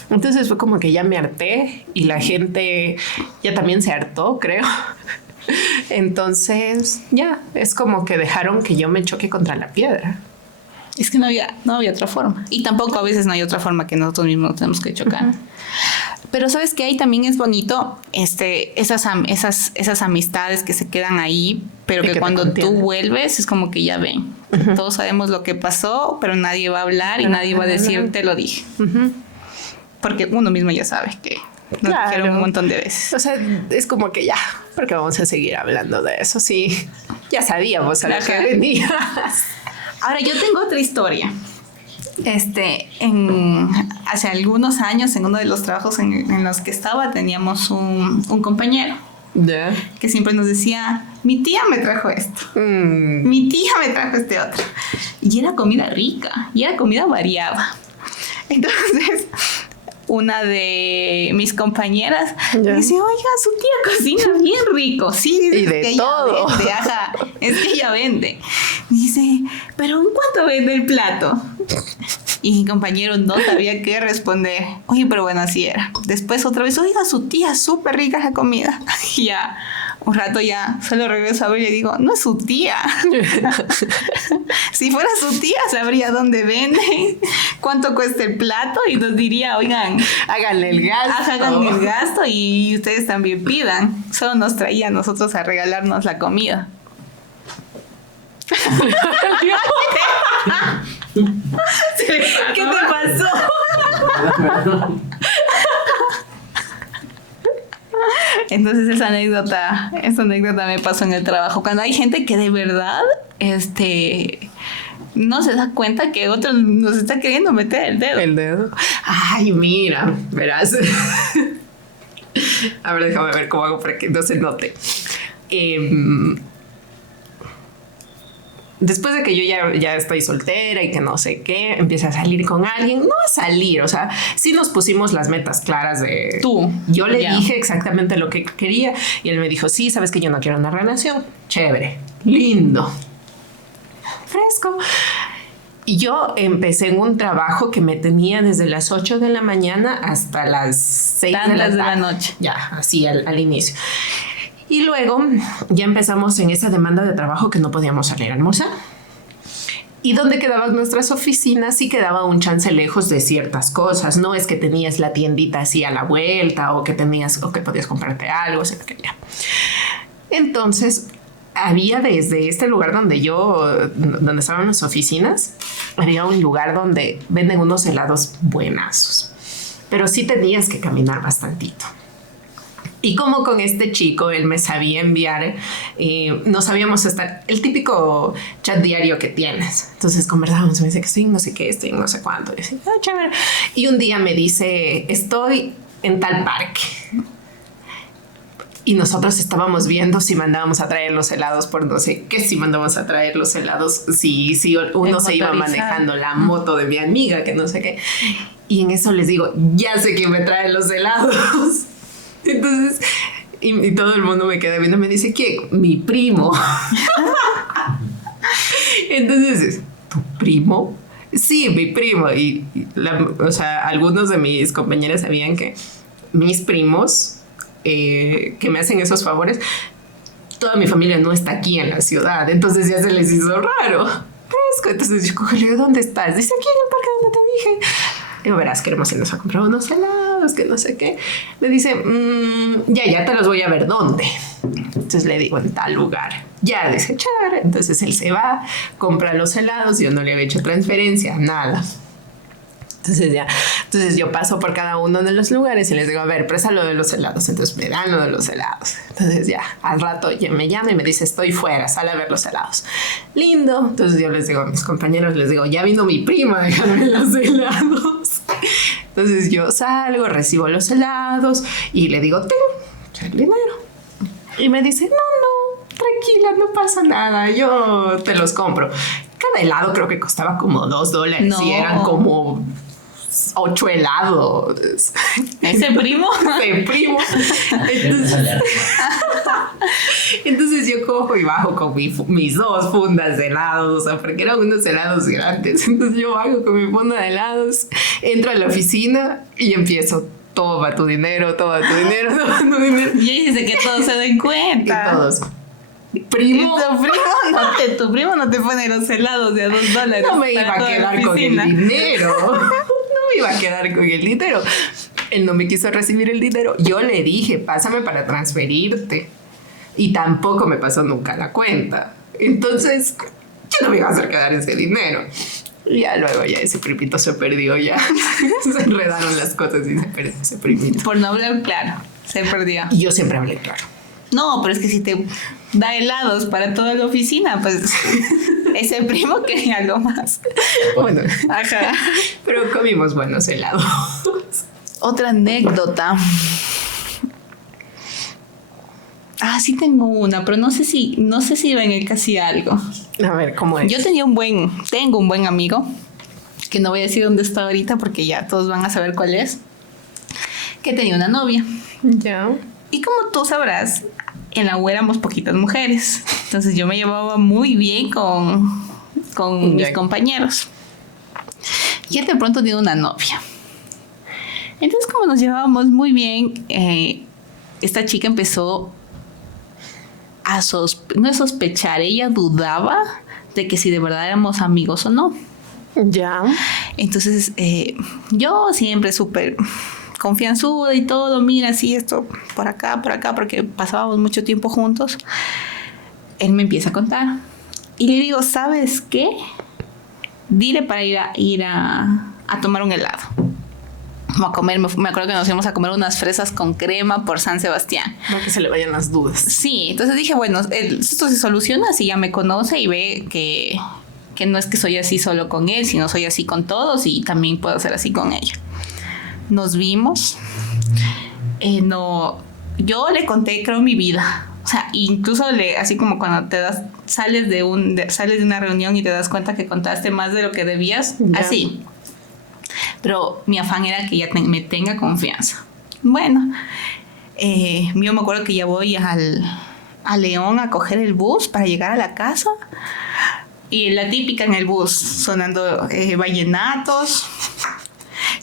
Entonces fue como que ya me harté y la gente ya también se hartó, creo. Entonces, ya, es como que dejaron que yo me choque contra la piedra. Es que no había otra forma. Y tampoco a veces no hay otra forma que nosotros mismos nos tenemos que chocar. Pero sabes que ahí también es bonito esas amistades que se quedan ahí, pero Y que que te cuando tú contienen. vuelves es como que ya ven. Todos sabemos lo que pasó, pero nadie va a hablar y nadie va a decir, te lo dije. Porque uno mismo ya sabe que nos Claro. dijeron un montón de veces. O sea, es como que ya, porque vamos a seguir hablando de eso. Sí, ya sabíamos a lo que Ajá. venías. Ahora, yo tengo otra historia. Hace algunos años, en uno de los trabajos en los que estaba, teníamos un compañero Ya. que siempre nos decía, mi tía me trajo esto, mi tía me trajo este otro. Y era comida rica, y era comida variada. Entonces, una de mis compañeras Ya. dice, oiga, su tía cocina bien rico. Sí, dice, Y de es que ella todo. vende, ajá, es que ella vende. Dice, pero ¿en cuánto vende el plato? Y mi compañero no sabía qué responder. Oye, pero bueno, así era. Después otra vez, oiga, su tía, súper rica la comida. Y ya, un rato ya, solo regreso a ver y le digo, no es su tía. Si fuera su tía, sabría dónde vende, cuánto cuesta el plato y nos diría, oigan, Háganle el gasto. hagan el gasto y ustedes también pidan. Solo nos traía a nosotros a regalarnos la comida. ¿Qué te pasó? Entonces esa anécdota me pasó en el trabajo. Cuando hay gente que de verdad, no se da cuenta que otro nos está queriendo meter el dedo. El dedo. Ay, mira, verás. A ver, déjame ver cómo hago para que no se note. Después de que yo ya estoy soltera y que no sé qué, empecé a salir con alguien. No a salir, o sea, sí nos pusimos las metas claras de... Tú. Yo le Ya. dije exactamente lo que quería y él me dijo, sí, sabes que yo no quiero una relación. Chévere, lindo, fresco. Y yo empecé en un trabajo que me tenía desde las 8 de la mañana hasta las 6 de Tantas de la tarde. noche. Ya, así al inicio. Y luego ya empezamos en esa demanda de trabajo que no podíamos salir a almorzar. Y donde quedaban nuestras oficinas, sí quedaba un chance lejos de ciertas cosas. No es que tenías la tiendita así a la vuelta o que podías comprarte algo, o sea, que ya. Entonces, había desde este lugar donde estaban las oficinas, había un lugar donde venden unos helados buenazos. Pero sí tenías que caminar bastantito. Y como con este chico, él me sabía enviar, no sabíamos estar, el típico chat diario que tienes. Entonces conversábamos, me dice que sí, no sé qué, estoy no sé cuánto. Y, así, chévere. Y un día me dice, estoy en tal parque. Y nosotros estábamos viendo si mandábamos a traer los helados por no sé qué, si mandábamos a traer los helados, si uno se iba manejando la moto de mi amiga, que no sé qué. Y en eso les digo, ya sé quién me trae los helados. Entonces, y todo el mundo me queda viendo, me dice, ¿quién? Mi primo. Entonces, ¿tu primo? Sí, mi primo. O sea, algunos de mis compañeros sabían que mis primos que me hacen esos favores, toda mi familia no está aquí en la ciudad, entonces ya se les hizo raro. Fresco. Entonces yo cojo, le digo, ¿dónde estás? Dice, aquí en el parque donde te dije. Digo, verás, queremos irnos a comprar unos helados, que no sé qué. Me dice, ya te los voy a ver, ¿dónde? Entonces le digo, en tal lugar. Ya, dice, chévere. Entonces él se va, compra los helados, yo no le había hecho transferencia, nada. Entonces yo paso por cada uno de los lugares y les digo, a ver, presta lo de los helados. Entonces me dan lo de los helados. Entonces ya, al rato ya me llama y me dice, estoy fuera, sale a ver los helados. Lindo. Entonces yo les digo a mis compañeros, les digo, ya vino mi prima a dejarme los helados. Entonces yo salgo, recibo los helados y le digo, ten el dinero. Y me dice, no, tranquila, no pasa nada, yo te los compro. Cada helado creo que costaba como $2 No. y eran como 8 helados. ¿Ese primo? Ese primo. Entonces yo cojo y bajo con mis 2 fundas de helados, o sea, porque eran unos helados grandes. Entonces yo bajo con mi funda de helados, entro a la oficina y empiezo, toma tu dinero, toma tu dinero, toma tu dinero. Y dice que todos se den Y cuenta. todos, Y primo, tu primo no te pone los helados de $2. no me iba para a toda la quedar con el oficina. dinero. No me iba a quedar con el dinero. Él no me quiso recibir el dinero. Yo le dije, pásame para transferirte. Y tampoco me pasó nunca la cuenta. Entonces, yo no me iba a hacer quedar ese dinero. Y ya luego ya ese primito se perdió ya. Se enredaron las cosas y se perdió ese primito. Por no hablar claro, se perdió. Y yo siempre hablé claro. No, pero es que si te da helados para toda la oficina, pues ese primo quería algo más. Bueno, Ajá. pero comimos buenos helados. Otra anécdota. Sí tengo una, pero no sé si va en el casi algo. A ver, ¿cómo es? Yo tengo un buen amigo, que no voy a decir dónde está ahorita porque ya todos van a saber cuál es, que tenía una novia. Ya. Y como tú sabrás, en la U éramos poquitas mujeres. Entonces yo me llevaba muy bien con mis compañeros. Y él de pronto tiene una novia. Entonces como nos llevábamos muy bien, esta chica empezó a no sospechar, ella dudaba de que si de verdad éramos amigos o no. Ya. Entonces yo siempre súper confianzuda y todo, mira, sí, esto por acá, porque pasábamos mucho tiempo juntos. Él me empieza a contar, Y le digo, ¿sabes qué? Dile para ir a tomar un helado. Vamos a comer, me acuerdo que nos íbamos a comer unas fresas con crema por San Sebastián. No que se le vayan las dudas. Sí, entonces dije, bueno, esto se soluciona si ya me conoce y ve que no es que soy así solo con él, sino soy así con todos y también puedo ser así con ella. Nos vimos. Yo le conté, creo, mi vida. O sea, incluso así como cuando sales de una reunión y te das cuenta que contaste más de lo que debías, ya. Así. Pero mi afán era que ella me tenga confianza. Bueno, yo me acuerdo que ya voy a León a coger el bus para llegar a la casa. Y la típica en el bus, sonando vallenatos.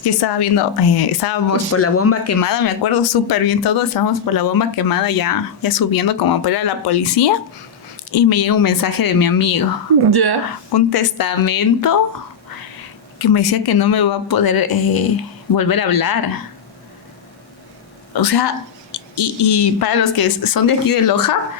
Yo estaba viendo, estábamos por la bomba quemada, me acuerdo súper bien todo, estábamos por la bomba quemada ya subiendo como para ir a la policía. Y me llega un mensaje de mi amigo. Ya. Un testamento que me decía que no me va a poder volver a hablar. O sea, y para los que son de aquí de Loja,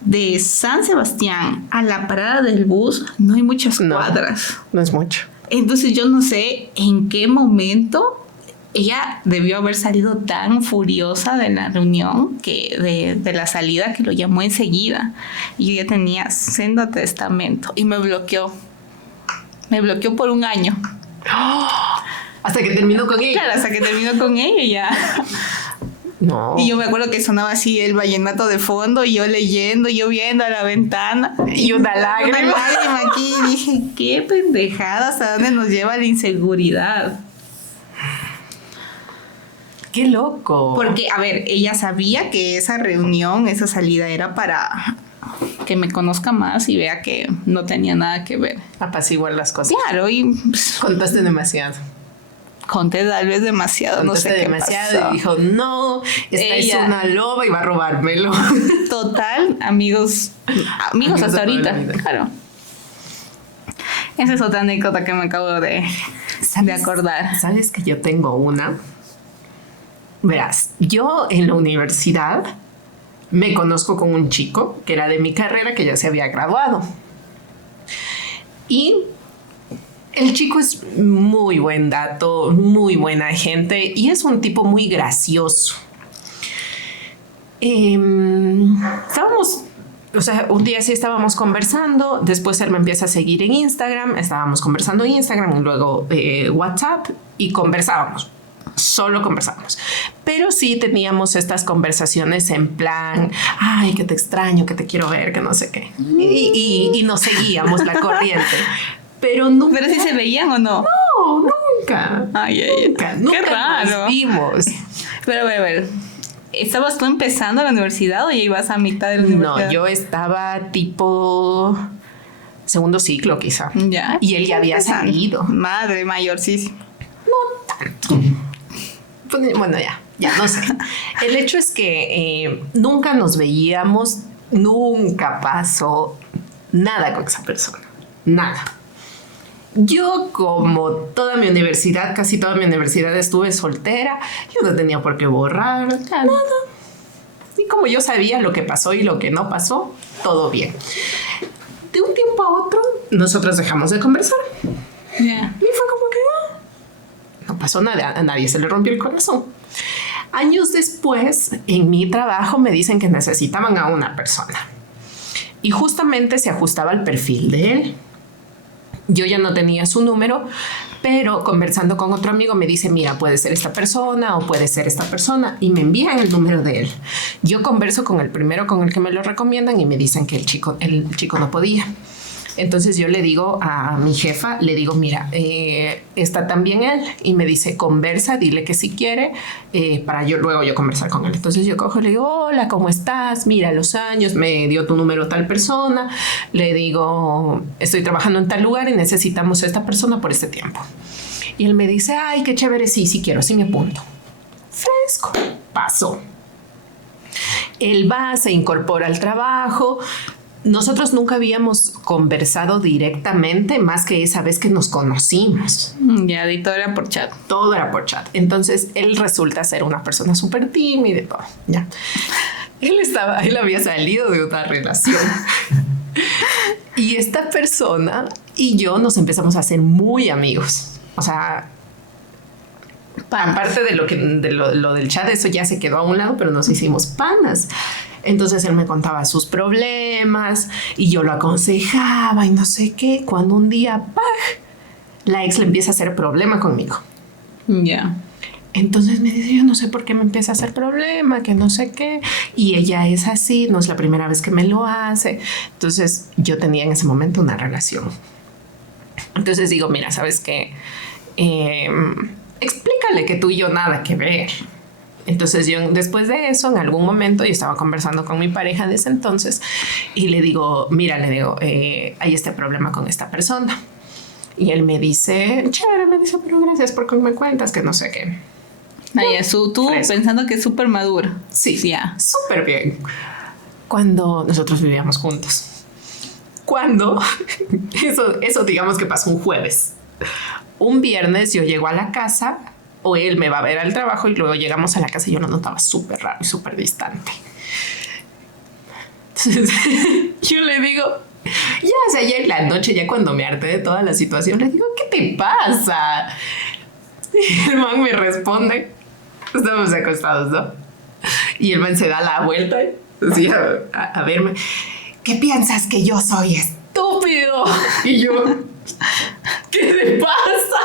de San Sebastián a la parada del bus no hay muchas cuadras. No es mucho. Entonces yo no sé en qué momento ella debió haber salido tan furiosa de la reunión, de la salida, que lo llamó enseguida. Y yo ya tenía sendo testamento y me bloqueó. Me bloqueó por 1 año. Hasta que terminó con ella. Claro, hasta que terminó con ella ya. No. Y yo me acuerdo que sonaba así el vallenato de fondo y yo leyendo, yo viendo a la ventana. Y una lágrima. Una lágrima aquí. Y dije, qué pendejada, ¿hasta dónde nos lleva la inseguridad? Qué loco. Porque, a ver, ella sabía que esa reunión, esa salida era para que me conozca más y vea que no tenía nada que ver. Apaciguar las cosas. Claro, y Contaste demasiado. conté tal vez demasiado, Contaste no sé demasiado qué pasó. y dijo, no, esta es una loba y va a robármelo. Total, amigos Amigos hasta de toda la ahorita, vida. claro. Esa es otra anécdota que me acabo de acordar. ¿Sabes que yo tengo una? Verás, yo en la universidad me conozco con un chico que era de mi carrera, que ya se había graduado. Y el chico es muy buen dato, muy buena gente y es un tipo muy gracioso. Estábamos, o sea, un día sí estábamos conversando, después él me empieza a seguir en Instagram, estábamos conversando en Instagram y luego WhatsApp y conversábamos. Solo conversábamos, pero sí teníamos estas conversaciones en plan, ay, que te extraño, que te quiero ver, que no sé qué, y nos seguíamos la corriente, pero nunca. ¿Pero si se veían o no? No, nunca. Nunca. Nunca Qué raro. nos vimos. Pero a ver, ¿estabas tú empezando la universidad o ya ibas a mitad de la universidad? No, yo estaba tipo segundo ciclo quizá. Ya. Y él ya había Empezando. salido. Madre mayor, sí. Bueno, ya no sé. El hecho es que nunca nos veíamos, nunca pasó nada con esa persona. Nada. Yo, como toda mi universidad, casi toda mi universidad estuve soltera, yo no tenía por qué borrar nada. Y como yo sabía lo que pasó y lo que no pasó, todo bien. De un tiempo a otro, nosotros dejamos de conversar. Ya. Y fue como que no pasó nada, a nadie se le rompió el corazón. Años después, en mi trabajo me dicen que necesitaban a una persona. Y justamente se ajustaba al perfil de él. Yo ya no tenía su número, pero conversando con otro amigo me dice, mira, puede ser esta persona o puede ser esta persona, y me envían el número de él. Yo converso con el primero con el que me lo recomiendan y me dicen que el chico no podía. Entonces yo le digo a mi jefa, le digo, mira, está también él, y me dice, conversa, dile que si quiere, para luego yo conversar con él. Entonces yo cojo y le digo, hola, ¿cómo estás? Mira, los años, me dio tu número tal persona, le digo, estoy trabajando en tal lugar y necesitamos a esta persona por este tiempo. Y él me dice, ay, qué chévere, sí quiero, sí me apunto. Fresco, pasó. Él va, se incorpora al trabajo. Nosotros nunca habíamos conversado directamente más que esa vez que nos conocimos. Ya, y todo era por chat. Todo era por chat. Entonces, él resulta ser una persona súper tímida y todo. Ya. Él había salido de otra relación. Y esta persona y yo nos empezamos a hacer muy amigos. O sea, aparte de lo del chat, eso ya se quedó a un lado, pero nos hicimos panas. Entonces él me contaba sus problemas y yo lo aconsejaba y no sé qué. Cuando un día, ¡pah!, la ex le empieza a hacer problema conmigo. Ya. Entonces me dice, yo no sé por qué me empieza a hacer problema, que no sé qué. Y ella es así, no es la primera vez que me lo hace. Entonces yo tenía en ese momento una relación. Entonces digo, mira, ¿sabes qué? Explícale que tú y yo nada que ver. Entonces yo después de eso, en algún momento, yo estaba conversando con mi pareja de ese entonces y le digo, mira, hay este problema con esta persona. Y él me dice, chévere, me dice, pero gracias por que me cuentas, que no sé qué. Tú fresco. pensando que es súper madura. Sí, Ya. súper bien. Cuando nosotros vivíamos juntos. Cuando, eso digamos que pasó un jueves. Un viernes yo llego a la casa, o él me va a ver al trabajo, y luego llegamos a la casa y yo lo notaba súper raro y súper distante. Entonces yo le digo, ya, o sea, ya en la noche, ya cuando me harté de toda la situación, le digo, ¿qué te pasa? Y el man me responde, estamos acostados, ¿no? Y el man se da la vuelta así a verme. ¿Qué piensas, que yo soy estúpido? Y yo, ¿qué te pasa?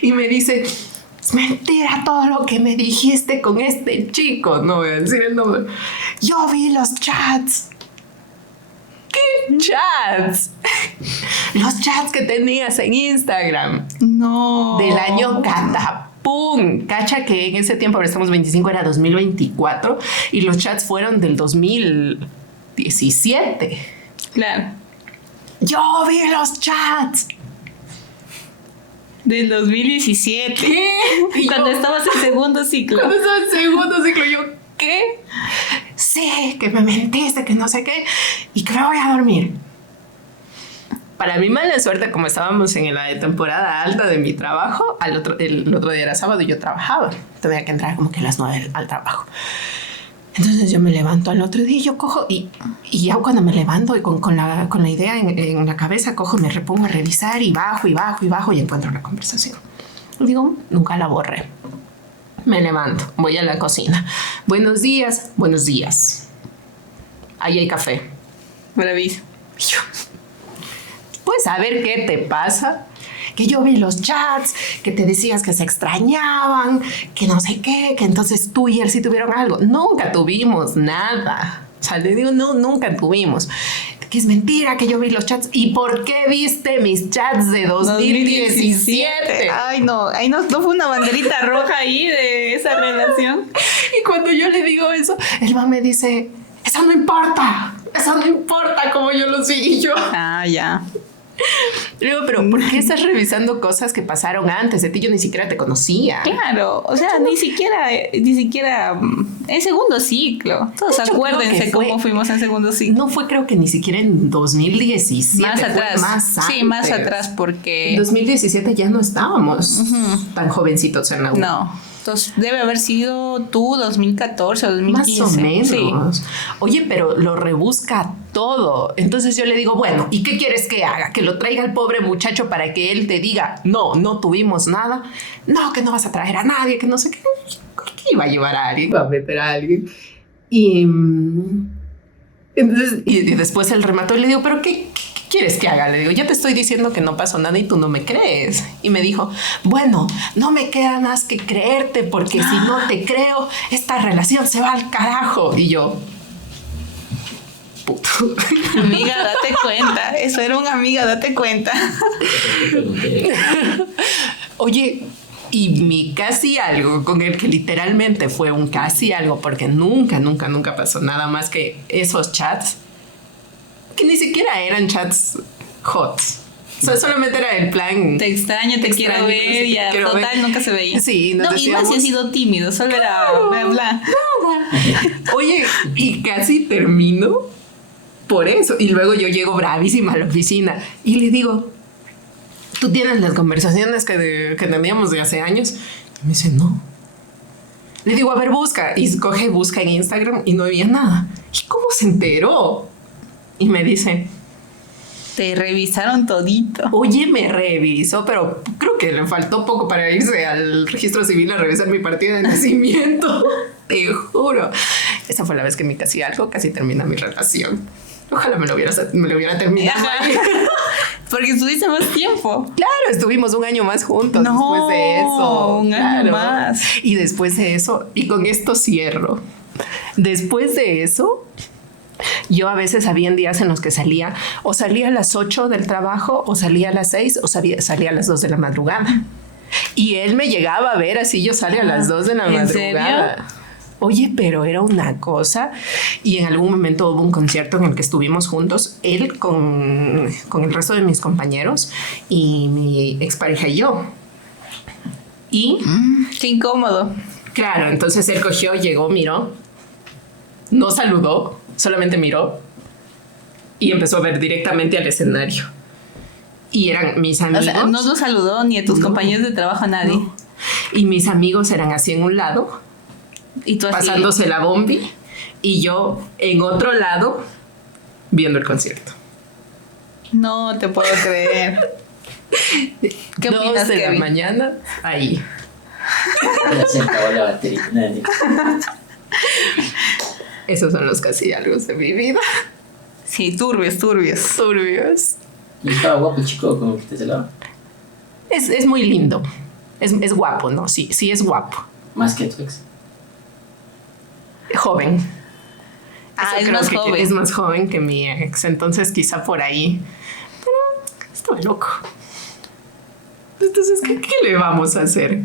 Y me dice, es mentira todo lo que me dijiste con este chico. No voy a decir el nombre. Yo vi los chats. ¿Qué chats? Los chats que tenías en Instagram. No. Del año catapum. Cacha que en ese tiempo, ahora estamos 25, era 2024. Y los chats fueron del 2017. Claro. Yo vi los chats. Del 2017. ¿Qué? Y Cuando yo, estabas en segundo ciclo. cuando estaba en segundo ciclo, yo, ¿qué? Sí, que me mentiste, que no sé qué, y que me voy a dormir. Para mi mala suerte, como estábamos en la temporada alta de mi trabajo, el otro día era sábado y yo trabajaba. Tenía que entrar como que a las 9 al trabajo. Entonces yo me levanto al otro día y yo cojo y ya cuando me levanto y con la idea en la cabeza, cojo, me repongo a revisar y bajo y encuentro la conversación. Y digo, nunca la borré. Me levanto, voy a la cocina. Buenos días, buenos días. Ahí hay café. Maravilla. Y yo, ¿puedes saber qué te pasa? Que yo vi los chats, que te decías que se extrañaban, que no sé qué, que entonces tú y él sí tuvieron algo. Nunca tuvimos nada. O sea, le digo, no, nunca tuvimos. Que es mentira que yo vi los chats. ¿Y por qué viste mis chats de 2017? Ay, no. Ahí no fue una banderita roja ahí de esa relación. Y cuando yo le digo eso, el man me dice, eso no importa como yo los vi. Y yo, Ah, ya. digo, pero ¿por qué estás revisando cosas que pasaron antes de ti? Yo ni siquiera te conocía. Claro, o sea, ni siquiera en segundo ciclo. Todos De hecho, acuérdense creo que cómo fuimos en segundo ciclo. No fue, creo que ni siquiera en 2017. Más fue atrás. más Sí, más antes. atrás En porque 2017 ya no estábamos tan jovencitos en la U. no. Entonces debe haber sido tú 2014 o 2015. Más o menos. Sí. Oye, pero lo rebusca todo. Entonces yo le digo, bueno, ¿y qué quieres que haga? ¿Que lo traiga el pobre muchacho para que él te diga, no tuvimos nada? No, que no vas a traer a nadie, que no sé qué. ¿Qué iba a llevar a alguien? Iba a meter a alguien. Y entonces, y después él remató y le digo, ¿pero qué quieres que haga? Le digo, yo te estoy diciendo que no pasó nada y tú no me crees. Y me dijo, bueno, no me queda más que creerte porque si no te creo, esta relación se va al carajo. Y yo, puto. Amiga, date cuenta. Eso era una amiga, date cuenta. Oye, y mi casi algo, con el que literalmente fue un casi algo, porque nunca pasó nada más que esos chats, que ni siquiera eran chats hot. O sea, solamente era el plan. Te extraño, te quiero extraño, ver, te ya, quiero total, ver. nunca se veía. Sí, nos no, y más decíamos- si ha sido tímido, solo era bla, bla. Oye, y casi termino por eso. Y luego yo llego bravísima a la oficina y le digo, ¿tú tienes las conversaciones que teníamos de hace años? Y me dice, no. Le digo, a ver, busca. Y busca en Instagram y no había nada. ¿Y cómo se enteró? y me dice, Te revisaron todito. oye, me revisó, pero creo que le faltó poco para irse al registro civil a revisar mi partida de nacimiento. Te juro. Esa fue la vez que me casi algo, casi termina mi relación. Ojalá me lo hubiera terminado. Porque estuviste más tiempo. Claro, estuvimos un año más juntos No, después de eso. un año Claro. más. Y después de eso, y con esto cierro. Después de eso, yo a veces había días en los que salía a las 8 del trabajo, o salía a las 6, o salía a las 2 de la madrugada. Y él me llegaba a ver así, yo salía a las 2 de la ¿En madrugada. serio? Oye, pero era una cosa. Y en algún momento hubo un concierto en el que estuvimos juntos, él con el resto de mis compañeros y mi expareja y yo. Y Qué incómodo. claro, entonces él cogió, llegó, miró, no saludó, solamente miró y empezó a ver directamente al escenario. Y eran mis O amigos. sea, no los saludó ni a tus No. compañeros de trabajo, a nadie. No. Y mis amigos eran así en un lado, Y tú así. pasándose la bombi, y yo en otro lado viendo el concierto. No te puedo creer. ¿Qué 2 opinas, de la Kevin? mañana, ahí. Ya se acabó la batería. Nadie. Esos son los casi algo de mi vida. Sí, turbios. Turbios. Y estaba guapo el chico, como que te celaba. Es muy lindo. Es guapo, ¿no? Sí, sí es guapo. Más que tu ex. Joven. Ah, Eso es creo más que joven. Es más joven que mi ex. Entonces quizá por ahí. Pero estoy loco. Entonces, ¿qué le vamos a hacer?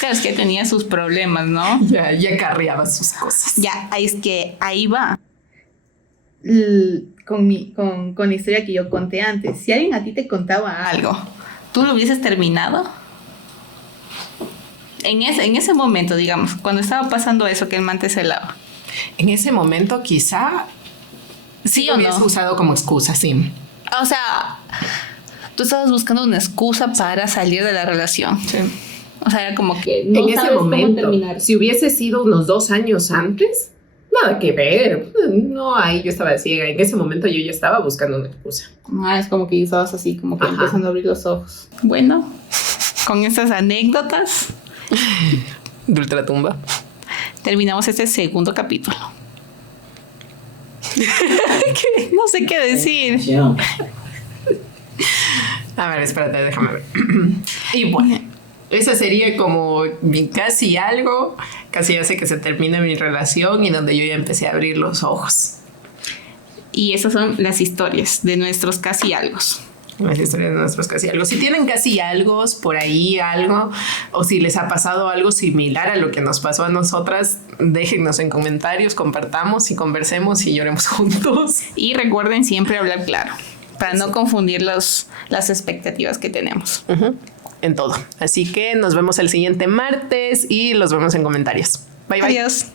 Claro, es que tenía sus problemas, ¿no? Ya carreaba sus cosas. Ya, es que ahí va. Con la historia que yo conté antes. Si alguien a ti te contaba algo, ¿tú lo hubieses terminado? En ese momento, digamos, cuando estaba pasando eso, que el man te celaba. En ese momento quizá ¿Sí lo o hubiese no? usado como excusa, sí. O sea, tú estabas buscando una excusa para salir de la relación. Sí. O sea, era como que En ese momento, si hubiese sido unos 2 años antes, nada que ver. No, ahí yo estaba ciega. En ese momento yo ya estaba buscando una excusa. Ah, es como que estabas así, como que Ajá. empezando a abrir los ojos. Bueno, con estas anécdotas De ultratumba. terminamos este segundo capítulo. No sé qué decir. Sí, no. A ver, espérate, déjame ver. Y bueno, esa sería como mi casi algo. Casi hace que se termine mi relación y donde yo ya empecé a abrir los ojos. Y esas son las historias de nuestros casi algos. Las historias de nuestros casi algo. Si tienen casi algo por ahí, algo, o si les ha pasado algo similar a lo que nos pasó a nosotras, déjennos en comentarios, compartamos y conversemos y lloremos juntos. Y recuerden siempre hablar claro, para no confundir las expectativas que tenemos. En todo. Así que nos vemos el siguiente martes y los vemos en comentarios. Bye bye. Adiós.